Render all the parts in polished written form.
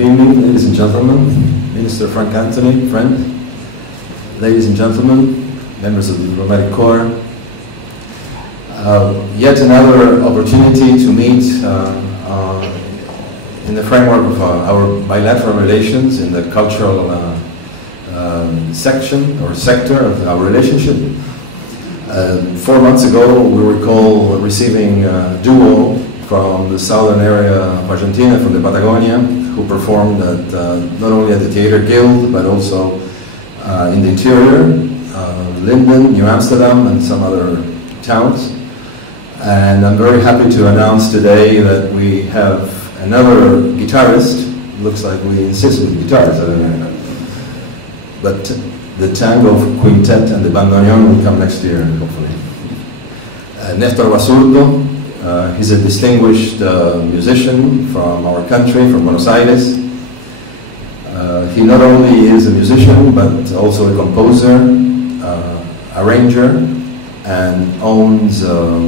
Good evening, ladies and gentlemen, Minister Frank Anthony, friend, ladies and gentlemen, members of the Diplomatic Corps. Yet another opportunity to meet in the framework of our bilateral relations in the cultural section or sector of our relationship. 4 months ago, we recall receiving a duo from the southern area of Argentina, from the Patagonia, who performed at, not only at the Theater Guild, but also in the interior, Linden, New Amsterdam, and some other towns. And I'm very happy to announce today that we have another guitarist. Looks like we insist with guitars, but the tango quintet and the bandoneon will come next year, hopefully. Nestor Basurto. He's a distinguished musician from our country, from Buenos Aires. He not only is a musician, but also a composer, arranger, and owns a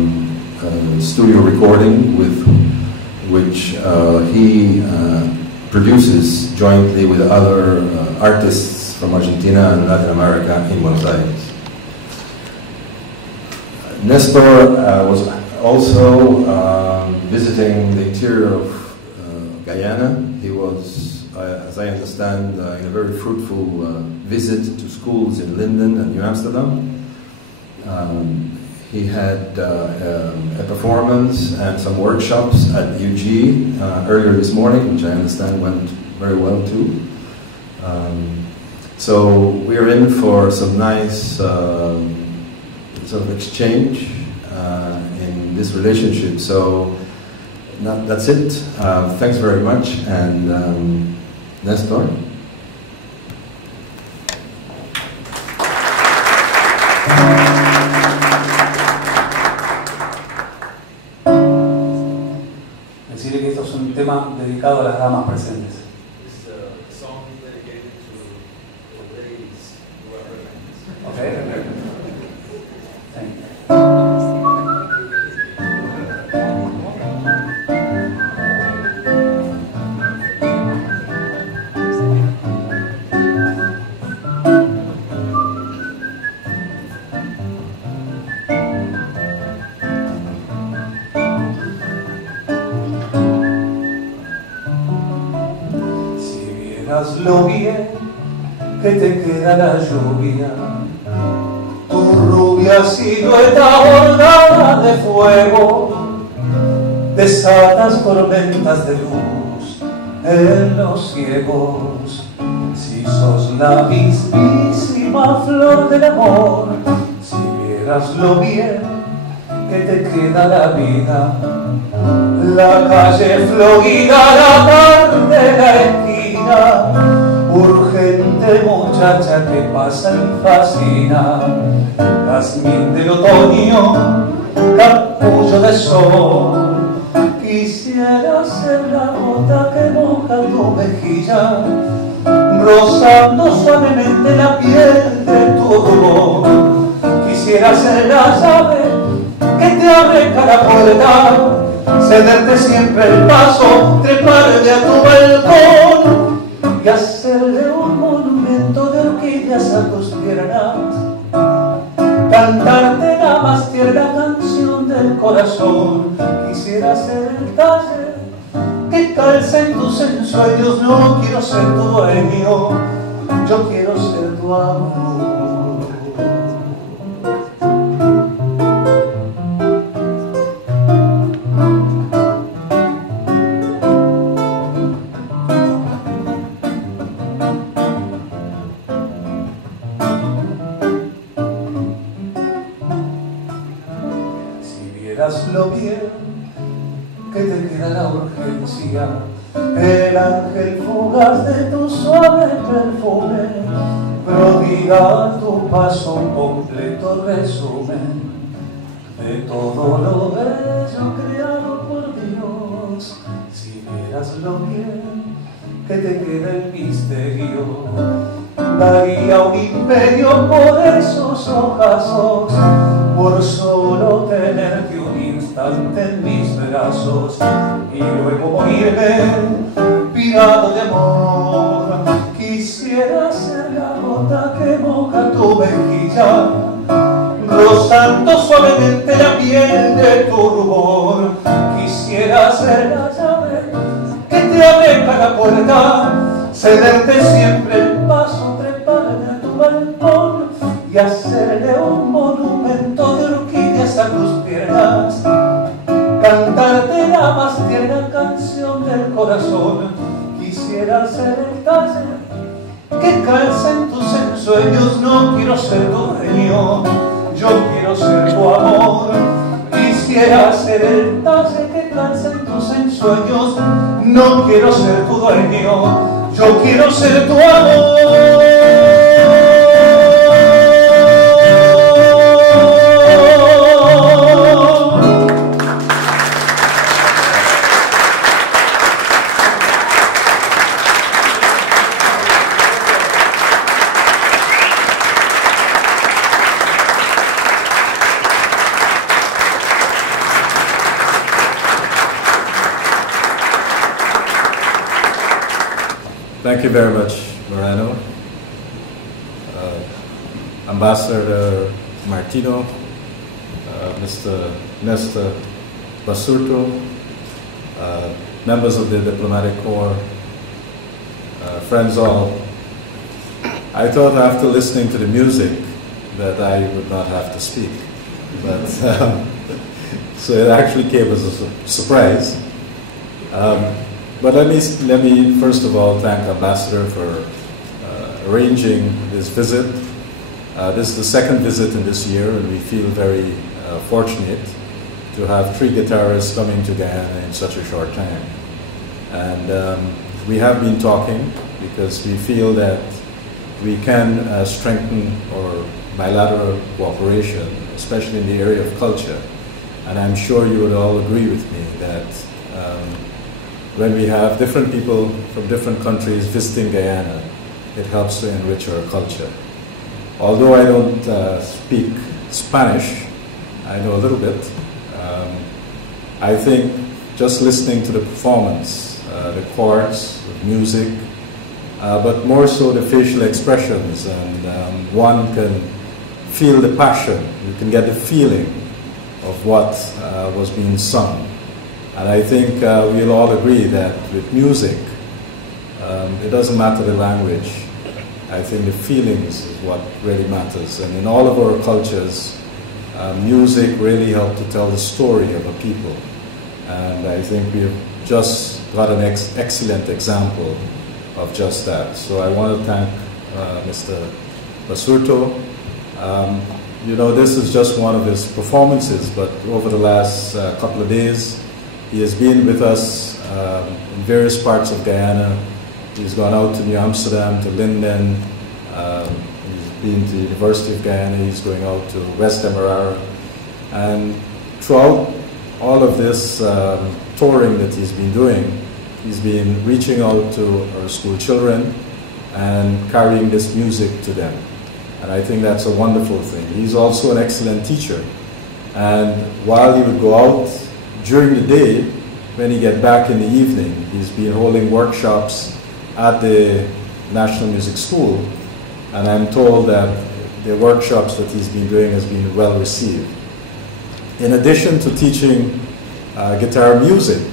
studio recording with which he produces jointly with other artists from Argentina and Latin America in Buenos Aires. Nestor was also visiting the interior of Guyana. He was, as I understand, in a very fruitful visit to schools in Linden and New Amsterdam. He had a performance and some workshops at UG earlier this morning, which I understand went very well too. So we're in for some nice sort of exchange in this relationship. So that's it. Thanks very much, and Nestor. Decirle que esto es un tema dedicado a las damas presentes. Okay. Lo bien que te queda la lluvia, tu rubia silueta bordada de fuego, desatas tormentas de luz en los ciegos. Si sos la mismísima flor del amor, si vieras lo bien que te queda la vida, la calle florida, la tarde, la esquina, urgente muchacha que pasa y fascina, jazmín del otoño, capullo de sol. Quisiera ser la gota que moja tu mejilla, rozando suavemente la piel de tu rubor. Quisiera ser la llave que te abre cada puerta, cederte siempre el paso, treparme a tu balcón y hacerle un monumento de orquídeas a tus piernas, cantarte la más tierna canción del corazón. Quisiera ser el talle que calce en tus ensueños. No quiero ser tu dueño, yo quiero ser tu amor. Lo bien que te queda la urgencia, el ángel fugaz de tu suave perfume, prodiga tu paso un completo resumen de todo lo bello creado por Dios. Si vieras lo bien que te queda el misterio, daría un imperio por esos ojazos, por solo tenerte un instante en mis brazos y luego morirme refugiado de amor. Quisiera ser la gota que moja tu mejilla, rozando suavemente la piel de tu rubor. Quisiera ser la llave que te abre cada puerta, cederte siempre el paso, treparme a tu balcón y hacerle un monumento de orquídeas a tus piernas, cantarte la más tierna canción del corazón. Quisiera ser el talle que calza en tus ensueños. No quiero ser tu dueño, yo quiero ser tu amor. Quisiera ser el talle que calza en tus ensueños. No quiero ser tu dueño, yo quiero ser tu amor. Thank you very much, Moreno. Ambassador Martino, Mr. Nestor Basurto, members of the diplomatic corps, friends all. I thought after listening to the music that I would not have to speak, but so it actually came as a surprise. But let me first of all thank Ambassador for arranging this visit. This is the second visit in this year, and we feel very fortunate to have 3 guitarists coming to Guyana in such a short time. And we have been talking because we feel that we can strengthen our bilateral cooperation, especially in the area of culture. And I'm sure you would all agree with me that when we have different people from different countries visiting Guyana, it helps to enrich our culture. Although I don't speak Spanish, I know a little bit. I think just listening to the performance, the chords, the music, but more so the facial expressions, and one can feel the passion, you can get the feeling of what was being sung. And I think we'll all agree that with music, it doesn't matter the language. I think the feelings is what really matters. And in all of our cultures, music really helps to tell the story of a people. And I think we've just got an excellent example of just that. So I want to thank Mr. Basurto. You know, this is just one of his performances, but over the last couple of days, he has been with us in various parts of Guyana. He's gone out to New Amsterdam, to Linden. He's been to the University of Guyana. He's going out to West Demerara. And throughout all of this touring that he's been doing, he's been reaching out to our school children and carrying this music to them. And I think that's a wonderful thing. He's also an excellent teacher. And while he would go out during the day, when he gets back in the evening, he's been holding workshops at the National Music School, and I'm told that the workshops that he's been doing has been well received. In addition to teaching guitar music,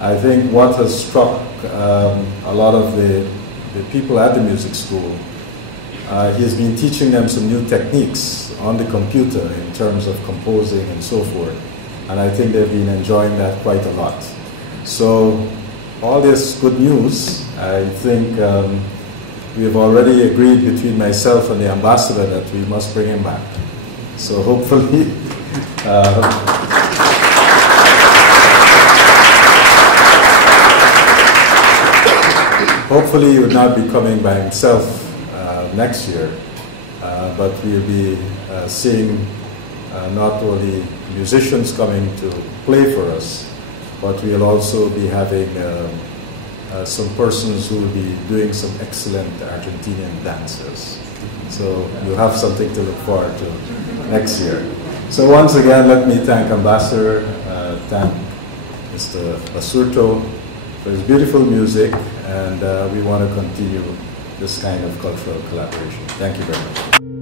I think what has struck a lot of the people at the music school, he has been teaching them some new techniques on the computer in terms of composing and so forth. And I think they've been enjoying that quite a lot. So all this good news, I think we've already agreed between myself and the ambassador that we must bring him back. So hopefully, hopefully he would not be coming by himself next year, but we'll be seeing not only musicians coming to play for us, but we'll also be having some persons who will be doing some excellent Argentinian dances. So you have something to look forward to next year. So once again, let me thank Ambassador, thank Mr. Basurto for his beautiful music, and we want to continue this kind of cultural collaboration. Thank you very much.